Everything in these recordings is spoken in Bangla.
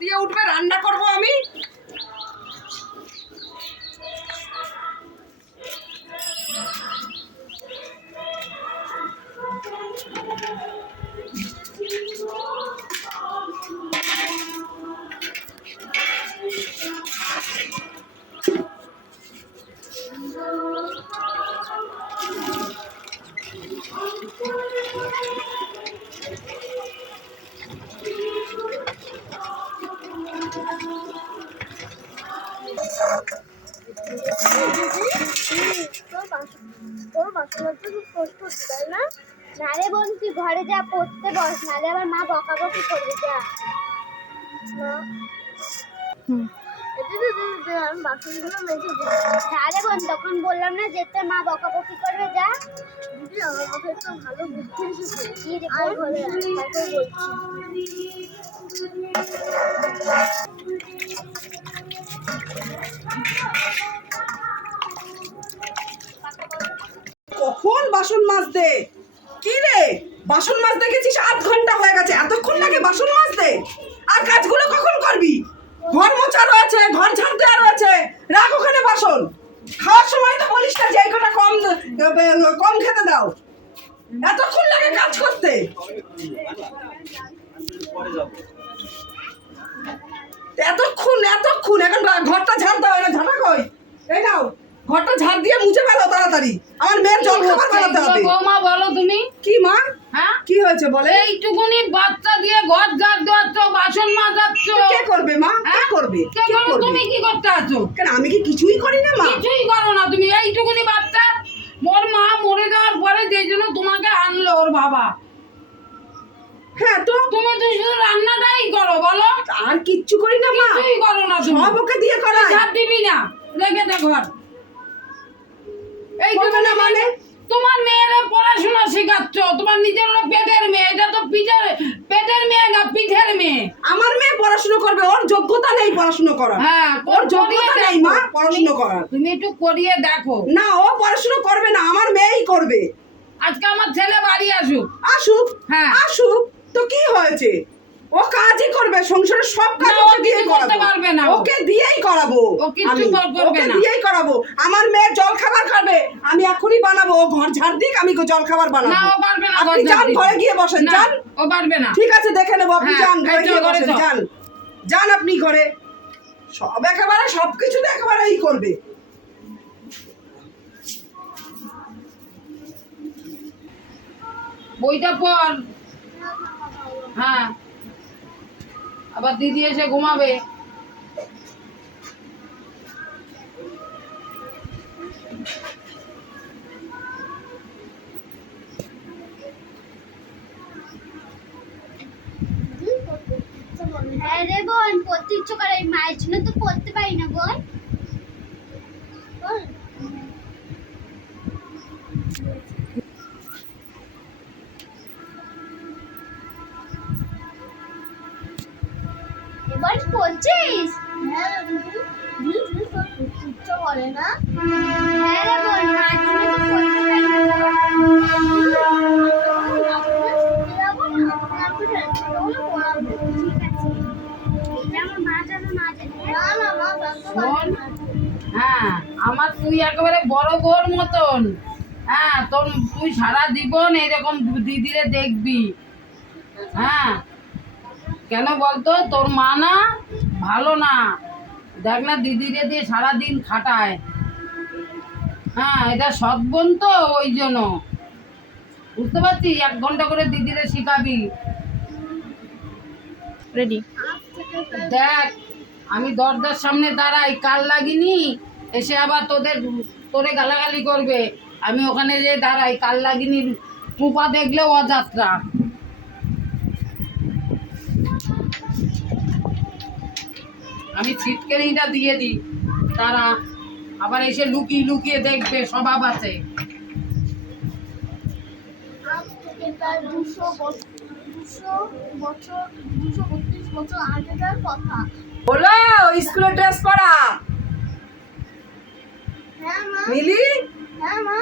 দিয়ে উঠবে রান্না করব আমি। নারে বোন তুই ঘরে যা পড়তে বস নালে আবার মা বকাবকি করবে যা বাসনগুলো বোন তখন বললাম না যেতে মা বকাবকি করবে যা দিদি আমার ভালো বুদ্ধি এসেছে আর বলছি কখন বাসন মাজতে? কি রে? বাসন মাজতে গেছিস? আধ ঘণ্টা হয়ে গেছে। এতক্ষণ লাগে বাসন মাজতে? আর কাজগুলো কখন করবি? ঘর মোছা রয়েছে, ঘর ঝাড় দেওয়া রয়েছে। রাখ ওখানে বাসন। খাওয়ার সময় তো বলিস না যে কটা কম কম খেতে দাও। এতক্ষণ লাগে কাজ করতে। এতক্ষণ এতক্ষণ এখন ঘরটা ঝাড় দাও এটা ঝাড়া কই? এই নাও ঘরটা ঝাড় দিয়ে মুছে ফেলো তাড়াতাড়ি। আমার মেয়ের জল খাবার বানাতে হবে। বৌমা বলো তুমি? কি মা? হ্যাঁ? কি হয়েছে বলে? এইটুকুনি বাচ্চা দিয়ে ঘর ঝাড় দেওয়াচ্ছ বাসন মাজাচ্ছ। কে করবে মা? কে হ্যাঁ? করবে? কে কে করো? করবে? তুমি কি করতে আছো? কেন আমি কি কিছুই করি না মা? কিছুই করো না তুমি। এইটুকুনি বাচ্চা মোর মা মরে যাওয়ার পরে যে জন্য তোমাকে আনলো ওর বাবা। হ্যাঁ তো? তুমি তো শুধু রান্নাটাই করো বলো। আর কিচ্ছু করি না মা। কিছুই করো না তুমি। সব ওকে দিয়ে করাই। ঝাড় দিবি না রেখে দে ঘর। এই করবে না মানে? তোমার মেয়েরা পড়াশোনা শেখাচ্ছ তোমার নিজের পেটের মেয়ে এটা তো পিঠের পেটের মেয়ে না পিঠের মেয়ে। আমার মেয়ে পড়াশুনো করবে ওর যোগ্যতা নেই পড়াশুনো করার। হ্যাঁ ওর যোগ্যতা নেই মা পড়াশুনো করার। তুমি একটু করিয়ে দেখো। না ও পড়াশুনো করবে না আমার মেয়েই করবে। আজকে আমার ছেলে বাড়ি আসুক। আসুক হ্যাঁ। আসুক। তো কি হয়েছে? ও কাজই করবে সংসারের সব কাজ ওকে দিয়ে করাবো। ওকে দিয়েই করাবো ও কিচ্ছু করবে ওকে। দিয়েই করাবো। আমার মেয়ে জল খাবার খাবে আমি এখনই বানাবো। ও ঘর ঝাড় দিক আমি জল খাবার বানাবো। না ও পারবে না আপনি যান ঘরে গিয়ে বসেন যান। ও পারবে না। ঠিক আছে দেখে নেব আপনি হ্যাঁ, যান ঘরে গিয়ে বসেন। যান। যান আপনি ঘরে। সব একেবারে সব কিছুতে একেবারে এই করবে। বইটা পড়। হ্যাঁ। আবার দিদি এসে ঘুমাবে। হ্যাঁ রে বোন, পড়তে ইচ্ছে করে। মায়ের জন্য তো পড়তে পারি না বোন। হ্যাঁ আমার তুই একেবারে বড় বোর মতন। হ্যাঁ তোর তুই সারা জীবন এরকম দিদিরে দেখবি। হ্যাঁ কেন বলতো? তোর মা না ভালো না। দেখ না, দিদিরে দিয়ে সারাদিন খাটায়। হ্যাঁ এটা সৎ বোন তো ওই জন্য। বুঝতে পারছিস? এক ঘণ্টা করে দিদিরে শিখাবি। রেডি দেখ আমি দরজার সামনে দাঁড়াই কাল লাগিনি এসে আবার তোদের তোরে গালাগালি করবে। আমি ওখানে যে দাঁড়াই কাল লাগিনির টুপা দেখলে অযাত্রা। আমি ছিটকেনিটা দিয়ে দিই। তারা আবার এসে লুকিয়ে লুকিয়ে দেখবে স্বভাব আছে। প্রায় দুশো দুশো বছর দুশো বত্রিশ বছর আগেকার কথা। বলো স্কুলের ড্রেস পরা। হ্যাঁ মা। মিলি? হ্যাঁ মা।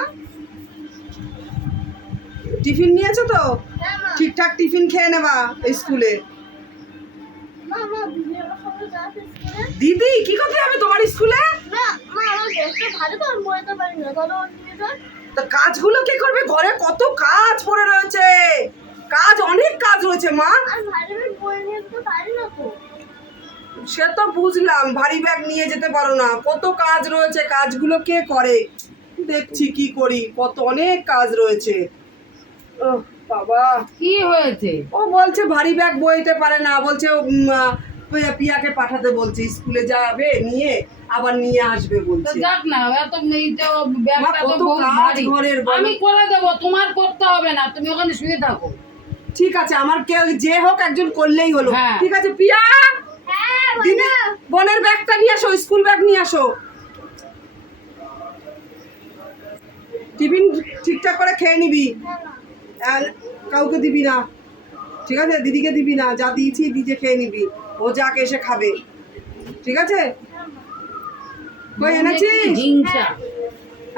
টিফিন নিয়েছো তো? হ্যাঁ ঠিকঠাক টিফিন খেয়ে নেবা স্কুলে। মা মা। দিদি কি করতে যাবে তোমার স্কুলে? কাজগুলো কে করবে? ঘরে কত কাজ পড়ে রয়েছে। কাজ অনেক কাজ রয়েছে মা। সে তো বুঝলাম ভারী ব্যাগ নিয়ে যেতে পারো না। কত কাজ রয়েছে কাজগুলো কে করে? দেখছি কি করি কত অনেক কাজ রয়েছে। বাবা। কি হয়েছে? ও বলছে ভারী ব্যাগ বইতে পারে না বলছে পিয়াকে পাঠাতে বলছে স্কুলে যাবে নিয়ে আবার নিয়ে আসবে বলছে। যাক না এত এইটা ব্যাগটা তো ভারী। আমি করে দেবো তোমার করতে হবে না তুমি ওখানে শুয়ে থাকো। ঠিক আছে আমার কেউ যে হোক একজন করলেই হলো। হ্যাঁ। ঠিক আছে পিয়া! হ্যাঁ দিদি বোনের ব্যাগটা নিয়ে আসো স্কুল ব্যাগ নিয়ে আসো। টিফিন ঠিকঠাক করে খেয়ে নিবি। আর কাউকে দিবি না। ঠিক আছে দিদিকে দিবি না যা দিয়েছি নিজে খেয়ে নিবি। ও যাকে এসে খাবে। ঠিক আছে? কই এনেছিস?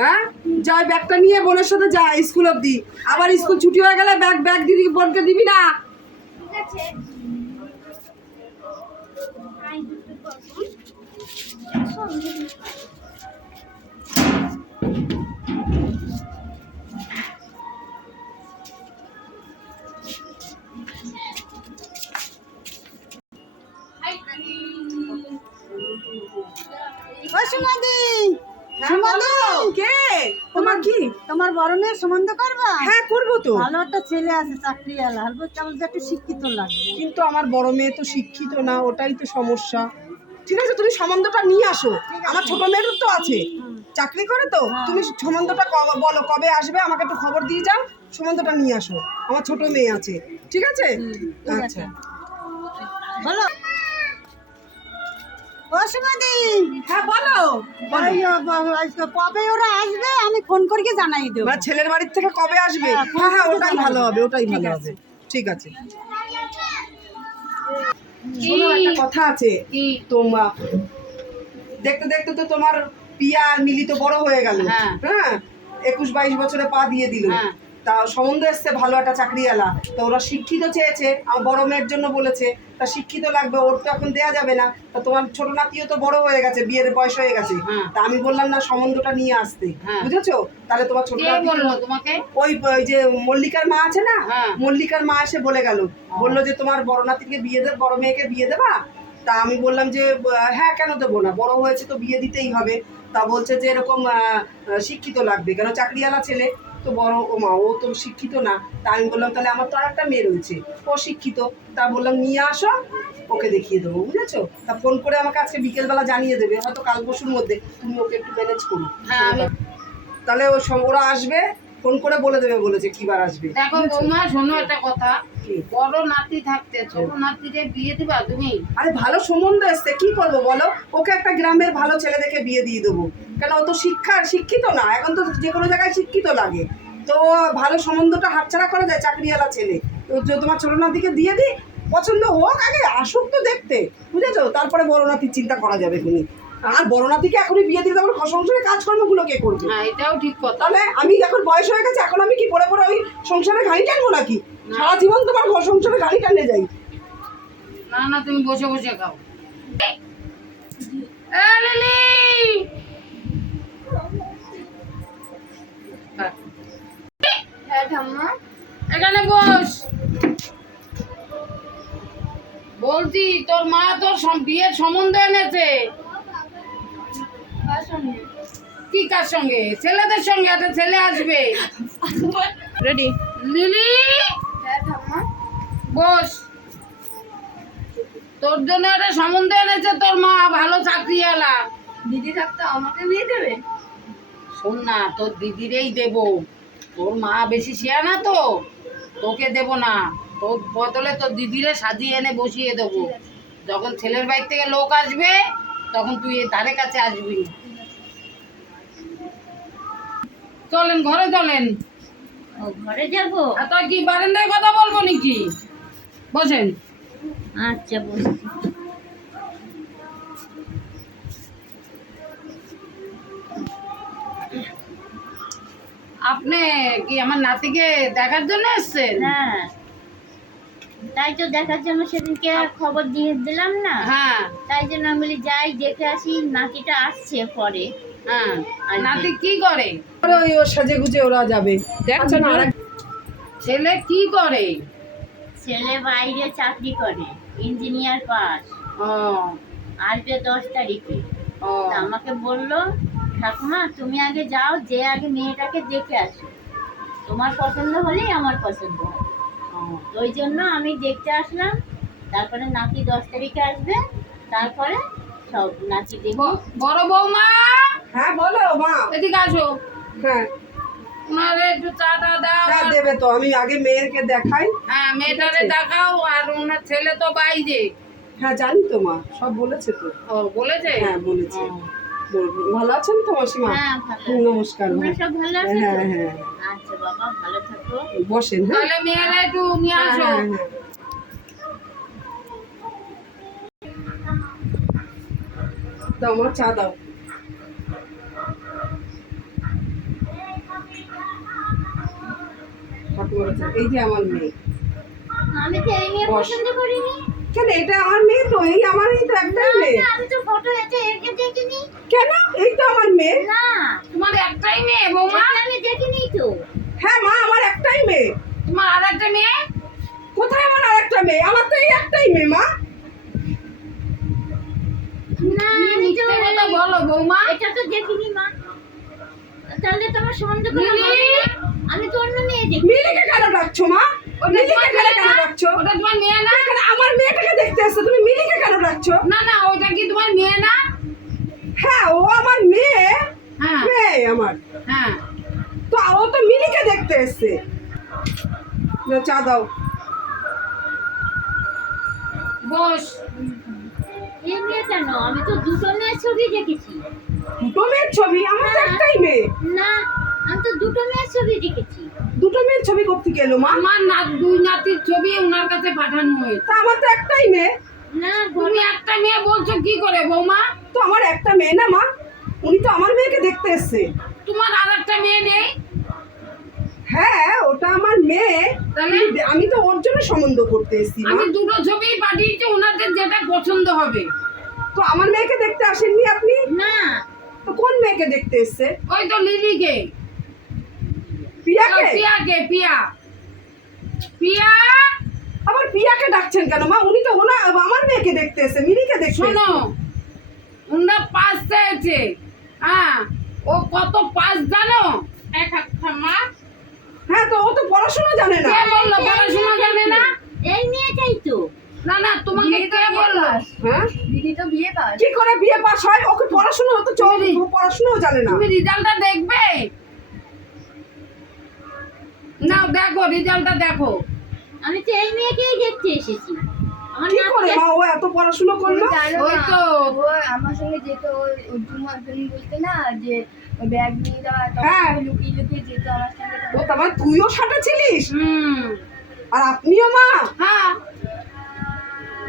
হ্যাঁ? যাই ব্যাগটা নিয়ে বোনের সাথে যা স্কুল অবধি। আবার স্কুল ছুটি হয়ে গেলে ব্যাগ ব্যাগ দিদি বোনকে দিবি না? ঠিক আছে। সুমদি! হ্যাঁ, বলো, কে? তোমার কি? তোমার বড় মেয়ের সম্বন্ধ করবা? হ্যাঁ করব তো। ভালো একটা ছেলে আছে চাকরিওয়ালা। অল্প কেমন যে একটু শিক্ষিত লাগবে কিন্তু আমার বড় মেয়ে তো শিক্ষিত না ওটাই তো সমস্যা। ঠিক আছে তুমি সম্বন্ধটা নিয়ে আসো। আমার ছোট মেয়েরও তো আছে। চাকরি করে তো? তুমি সম্বন্ধটা কবে বলো কবে আসবে? আমাকে একটু খবর দিয়ে যাও। সম্বন্ধটা নিয়ে আসো। আমার ছোট মেয়ে আছে। ঠিক আছে? ঠিক আছে। আচ্ছা বলো। ও সুমদি হ্যাঁ বলো। বলো। ওই, ও, ব- আজকে কবে ওরা আসবে আমি ফোন করে জানাই দেবো। মানে ছেলের বাড়ির থেকে কবে আসবে? হ্যাঁ, হ্যাঁ হ্যাঁ ওটাই ভালো হবে ওটাই ভালো হবে। ঠিক আছে। শোনো একটা কথা আছে। কি তোমার দেখতে দেখতে তো তোমার পিয়া আর মিলি তো বড় হয়ে গেল। হ্যাঁ। হ্যাঁ একুশ বাইশ বছরে পা দিয়ে দিল। হ্যাঁ। তা সম্বন্ধ এসছে ভালো একটা চাকরিওয়ালা। তো ওরা শিক্ষিত চেয়েছে আমার বড় মেয়ের জন্য বলেছে। তা শিক্ষিত লাগবে ওর তো এখন দেয়া যাবে না। তা তোমার ছোট নাতিও তো বড় হয়ে গেছে বিয়ের বয়স হয়ে গেছে। হ্যাঁ। তা আমি বললাম না সম্বন্ধটা নিয়ে আসতে। হ্যাঁ। বুঝেছ? তাহলে তোমার ছোট তোমাকে? ওই ওই যে মল্লিকার মা আছে না? হ্যাঁ। মল্লিকার মা এসে বলে গেল। বলল যে তোমার বড় নাতিকে বিয়ে দেব বড় মেয়েকে বিয়ে দেবা? তা আমি বললাম যে হ্যাঁ কেন দেবো না? বড় হয়েছে তো বিয়ে দিতেই হবে। তা বলছে যে এরকম শিক্ষিত লাগবে কেন? চাকরিওয়ালা ছেলে। তো বড় ও মা ও তো শিক্ষিত না তা আমি বললাম তাহলে আমার তো আর একটা মেয়ে রয়েছে ও শিক্ষিত। তা বললাম নিয়ে আসো ওকে দেখিয়ে দেবো বুঝেছ? তা ফোন করে আমাকে আজকে বিকেলবেলা জানিয়ে দেবে হয়তো কাল পরশুর মধ্যে তুমি ওকে একটু ম্যানেজ করো। হ্যাঁ তাহলে ও ওরা আসবে ফোন করে বলে দেবে বলেছে কি বার আসবে। দেখো বৌমা শোনো একটা কথা। বড় নাতি থাকতে ছোট নাতিকে বিয়ে দিবা তুমি? আরে ভালো সম্বন্ধ এসছে কি করব বলো? ওকে একটা গ্রামের ভালো ছেলে দেখে বিয়ে দিয়ে দেবো। কেন ও তো শিক্ষা শিক্ষিত না এখন তো যে কোনো জায়গায় শিক্ষিত লাগে। তো ভালো সম্বন্ধটা হাতছাড়া করা যায় চাকরিওয়ালা ছেলে। তো যে তোমার ছোট নাতিকে দিয়ে দিই পছন্দ হোক আগে আসুক তো দেখতে। বুঝেছ? তারপরে বড় নাতির চিন্তা করা যাবে তুমি আর বড় নাতিকে এখনই বিয়ে দিলে তারপর সংসারের কাজকর্মগুলো কে করবে? হ্যাঁ এটাও ঠিক কথা। তাহলে আমি এখন বয়স হয়ে গেছে এখন আমি কি পরে পরে ওই সংসারে গাড়ি টানবো নাকি? সারা জীবন তোমার ঘর সংসারে গাড়ি টানে যাই। না না তুমি বসে বসে খাও। এ লিলি! হ্যাঁ, এখানে বস। বলছি তোর মা তোর বিয়ের সম্বন্ধ এনেছে। কি কার সঙ্গে? ছেলেদের সঙ্গে একটা ছেলে আসবে। Ready Lily? হ্যাঁ বস। তোর জন্য একটা সম্বন্ধ এনেছে তোর মা ভালো চাকরিওয়ালা। দিদি থাকতে আমাকে বিয়ে দেবে? শোন না তোর দিদিরেই দেব। তোর মা বেশি শেয়া না তো। তোকে দেব না। তোর বদলে তোর দিদিরে সাজিয়ে এনে বসিয়ে দেবো। যখন ছেলের বাড়ি থেকে লোক আসবে তখন তুই ধারে কাছে আসবি না। চলেন ঘরে চলেন। ও ঘরে যাব? তোর কি বারান্দায় কথা বলব নাকি? বসেন। আচ্ছা বসছি আপনি কি আমার নাতিকে দেখার জন্য এসছেন? হ্যাঁ তাই তো দেখার জন্য সেদিনকে খবর দিয়ে দিলাম না। হ্যাঁ। তাই জন্য আমি বলি যাই দেখে আসি নাতিটা আসছে পরে। হ্যাঁ নাতি কি করে? ওই ওর সাজে গুজে ওরা যাবে। না? ছেলে কি করে? ছেলে বাইরে চাকরি করে ইঞ্জিনিয়ার পাস। ও। আসবে দশ তারিখে। আমাকে বলল ঠাকুমা তুমি আগে যাও যে আগে মেয়েটাকে দেখে আসো। তোমার পছন্দ হলেই আমার পছন্দ হবে। ওই জন্য আমি দেখতে আসলাম তারপরে নাতি দশ তারিখে আসবে তারপরে সব নাতি দেখব ব- বড় বৌমা! হ্যাঁ বলো মা। এদিকে আসো। হ্যাঁ। ওনারে একটু চাটা দাও হ্যাঁ দেবে তো আমি আগে মেয়েকে দেখাই। হ্যাঁ মেয়েটারে দেখাও আর ওনার ছেলে তো বাইরে। হ্যাঁ জানি তো মা সব বলেছে তো। ও বলেছে? হ্যাঁ বলেছে। ভালো আছেন তো মাসিমা? হ্যাঁ নমস্কার তোমরা সব ভালো আছো? তো? হ্যাঁ হ্যাঁ। আচ্ছা বাবা ভালো থাকো। বসেন হ্যাঁ। তাহলে মেয়েরা একটু নিয়ে হ্যাঁ, আসো। দাও মা চা দাও। এই যে আমার মেয়ে। আমি তো এই মেয়ে পছন্দ করিনি। কেন? এটা আমার মেয়ে তো এই আমারই তো একটাই মেয়ে। আমি তো ফটো এতে একে দেখিনি। কেন? এই তো আমার মেয়ে। না। তোমার একটাই মেয়ে বৌমা। আমি দেখিনি তো। হ্যাঁ মা আমার একটাই মেয়ে। তোমার আর একটা মেয়ে? কোথায় আমার আরেকটা মেয়ে? আমার তো এই একটাই মেয়ে মা। না মিথ্যে কথা বলো বৌমা। এটা তো দেখিনি মা। তাহলে তোমার সন্দেহ আমি তো অন্য মেয়ে দেখি মিলিকে কেন ডাকছো মা? মিলিকে কেন কেন ডাকছো? ওটা তোমার মেয়ে না। এখানে আমার মেয়েটাকে দেখতে এসছো তুমি মিলিকে কেন ডাকছো? না না ওটা কি তোমার মেয়ে না? হ্যাঁ ও আমার মেয়ে। হ্যাঁ। মেয়ে আমার। হ্যাঁ। তো ও তো মিলিকে দেখতে এসছে। চা দাও। বস। এই মেয়ে কেন? আমি তো দুটো মেয়ের ছবি দেখেছি। দুটো মেয়ের ছবি? আমার তো একটাই মেয়ে। না আমি তো দুটো মেয়ের ছবি দেখেছি। দুটো মেয়ের ছবি করতে গেলো মা? আমার না দুই নাতির ছবি ওনার কাছে পাঠানো হয়েছে। তা আমার তো একটাই মেয়ে। না তুমি একটা মেয়ে বলছো কি করে বৌমা? তো আমার একটা মেয়ে না মা? উনি তো আমার মেয়েকে দেখতে এসছে। তোমার আর একটা মেয়ে নেই? হ্যাঁ ওটা আমার মেয়ে। তাহলে? আমি তো ওর জন্য সম্বন্ধ করতে এসেছি আমি দুটো ছবি পাঠিয়েছি ওনাদের যেটা পছন্দ হবে। তো আমার মেয়েকে দেখতে আসেননি আপনি? না। তো কোন মেয়েকে দেখতে এসছে? ওই তো লিলিকে। পিয়াকে পিয়াকে পিয়া পিয়া আবার পিয়াকে ডাকছেন কেন মা? উনি তো ওনা আমার মেয়েকে দেখতে এসছে মিলিকে দেখতে শোনো। উনরা পাস চেয়েছে হ্যাঁ ও কত পাস জানো? এক একটা মা হ্যাঁ তো ও তো পড়াশোনা জানে না। কে বলল? পড়াশোনা জানে না? এই মেয়েটাই তো। না না তোমাকে কে বলল? হ্যাঁ? দিদি তো বিয়ে পাস। কি করে বিয়ে পাস হয়? ওকে পড়াশোনা তো চল ও পড়াশোনাও জানে না। তুমি রেজাল্টটা দেখবে? না দেখো রেজাল্টটা দেখো। আমি তো এই মেয়েকেই দেখতে এসেছি। কি করে? মা ও এত পড়াশোনা করল? ওই তো। ও আমার সঙ্গে যেত ওই অর্জুন বলতে না যে ব্যাগ নিয়ে যাওয়া হ্যাঁ। লুকিয়ে লুকিয়ে যেত আমার সঙ্গে। ও তারপর তুইও সাথে ছিলিস? হুম। আর আপনিও মা? হ্যাঁ।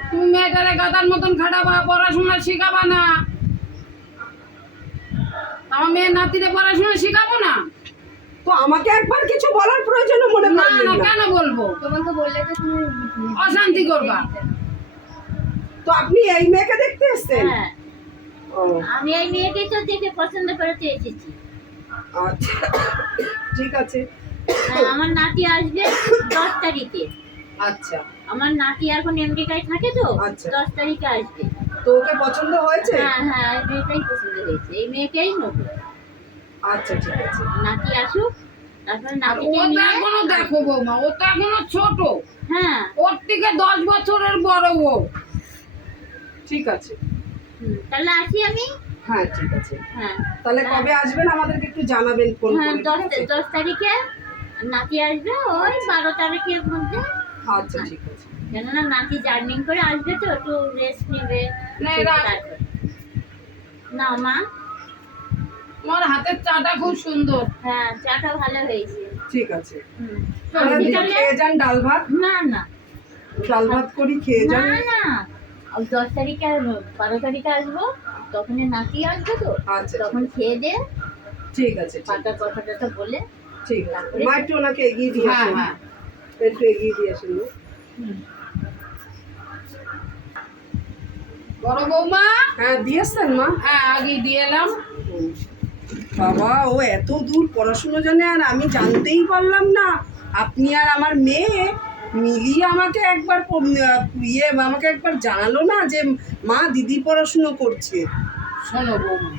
তুমি মেয়েটারে গাদার মতন খাটাবা পড়াশোনা শেখাবা না। আমার মেয়ের নাতিরে পড়াশোনা শেখাবো না? তো আমাকে একবার কিছু বলার প্রয়োজন মনে না না না? কেন বলব? তোমাকে বললে তো তুমি অশান্তি করবা। তো আপনি এই মেয়েকে দেখতে এসছেন? হ্যাঁ। আমি এই মেয়েকেই তো দেখে পছন্দ করতে এসেছি। আচ্ছা ঠিক আছে। হ্যাঁ, আমার নাতি আসবে দশ তারিখে। আচ্ছা। আমার নাতি এখন আমেরিকায় থাকে তো আচ্ছা। দশ তারিখে আসবে। তো ওকে পছন্দ হয়েছে? হ্যাঁ হ্যাঁ এই মেয়েটাই পছন্দ হয়েছে। এই মেয়েকেই নেব। আচ্ছা ঠিক আছে। নাতি আসুক তারপর ও নাতিকে নিয়ে এখনও দেখো বৌমা ও তো এখনও ছোট। হ্যাঁ। ওর থেকে দশ বছরের বড় ও ঠিক আছে। তাহলে আসি আমি? হ্যাঁ ঠিক আছে। হ্যাঁ। তাহলে কবে আসবেন? আমাদেরকে একটু জানাবেন ফোন হ্যাঁ করে দশ দশ তারিখে নাতি আসবে ওই বারো তারিখের মধ্যে। আচ্ছা ঠিক আছে। কেননা নাতি জার্নিং করে আসবে তো একটু রেস্ট নেবে না, মা? তোমার হাতের চাটা খুব সুন্দর। হ্যাঁ চাটা ভালো হয়েছে। ঠিক আছে। হুম। খেয়ে যান ডাল ভাত? না না। ডাল ভাত করি খেয়ে যান। না না। আমি দশ তারিখে আসব বারো তারিখে আসব। তখন নাতি আসবে তো। আচ্ছা, আচ্ছা। তখন খেয়ে দে। ঠিক আছে পাতার কথাটা তো বলে। ঠিক আছে। মা একটু ওনাকে এগিয়ে দিয়ে হ্যাঁ, হ্যাঁ। একটু এগিয়ে দিয়ে আসুন বড় বৌমা। হ্যাঁ দিয়েছেন মা। হ্যাঁ আগে দিয়ে এলাম। বাবা ও এত দূর পড়াশুনো জানে আর আমি জানতেই পারলাম না। আপনি আর আমার মেয়ে মিলিয়ে আমাকে একবার ইয়ে আমাকে একবার জানালো না যে মা দিদি পড়াশুনো করছে। শোনো বৌমা,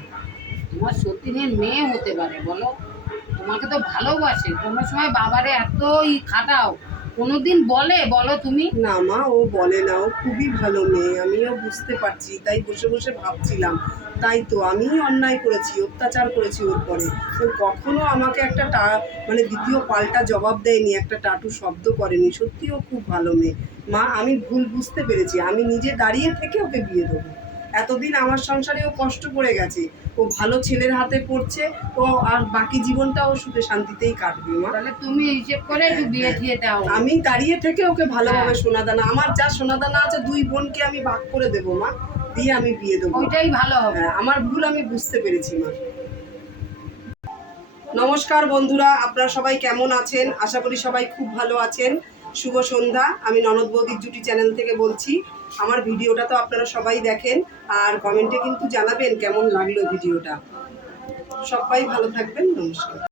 তোমার সতীনের মেয়ে হতে পারে, বলো? তোমাকে তো ভালোবাসে। তোমার সময় বাবারে এতই খাটাও। কোনোদিন বলে? বলো তুমি। না মা, ও বলে না। ও খুবই ভালো মেয়ে। আমিও বুঝতে পারছি, তাই বসে বসে ভাবছিলাম। তাই তো আমি অন্যায় করেছি, অত্যাচার করেছি ওর পরে। ও কখনো আমাকে একটা টা মানে দ্বিতীয় পাল্টা জবাব দেয়নি, একটা টাটু শব্দ করেনি। সত্যি ও খুব ভালো মেয়ে। মা, আমি ভুল বুঝতে পেরেছি। আমি নিজে দাঁড়িয়ে থেকে ওকে বিয়ে দেবো। এতদিন আমার সংসারে ও কষ্ট করে গেছে। ও ভালো ছেলের হাতে পড়ছে ও আর বাকি জীবনটা ও সুখে শান্তিতেই কাটবে মা। তাহলে তুমি হিসেব করে একটু বিয়ে দিয়ে দাও। আমি দাঁড়িয়ে থেকে ওকে ভালোভাবে হ্যাঁ। সোনাদানা আমার যা সোনাদানা আছে দুই বোনকে আমি ভাগ করে দেবো মা। দিয়ে আমি বিয়ে দেবো। ওইটাই ভালো হবে। হ্যাঁ, আমার ভুল আমি বুঝতে পেরেছি মা। নমস্কার বন্ধুরা আপনারা সবাই কেমন আছেন? আশা করি সবাই খুব ভালো আছেন। শুভ সন্ধ্যা আমি ননদ বৌদির জুটি চ্যানেল থেকে বলছি। আমার ভিডিওটা তো আপনারা সবাই দেখেন আর কমেন্টে কিন্তু জানাবেন কেমন লাগল ভিডিওটা। সবাই ভালো থাকবেন, নমস্কার।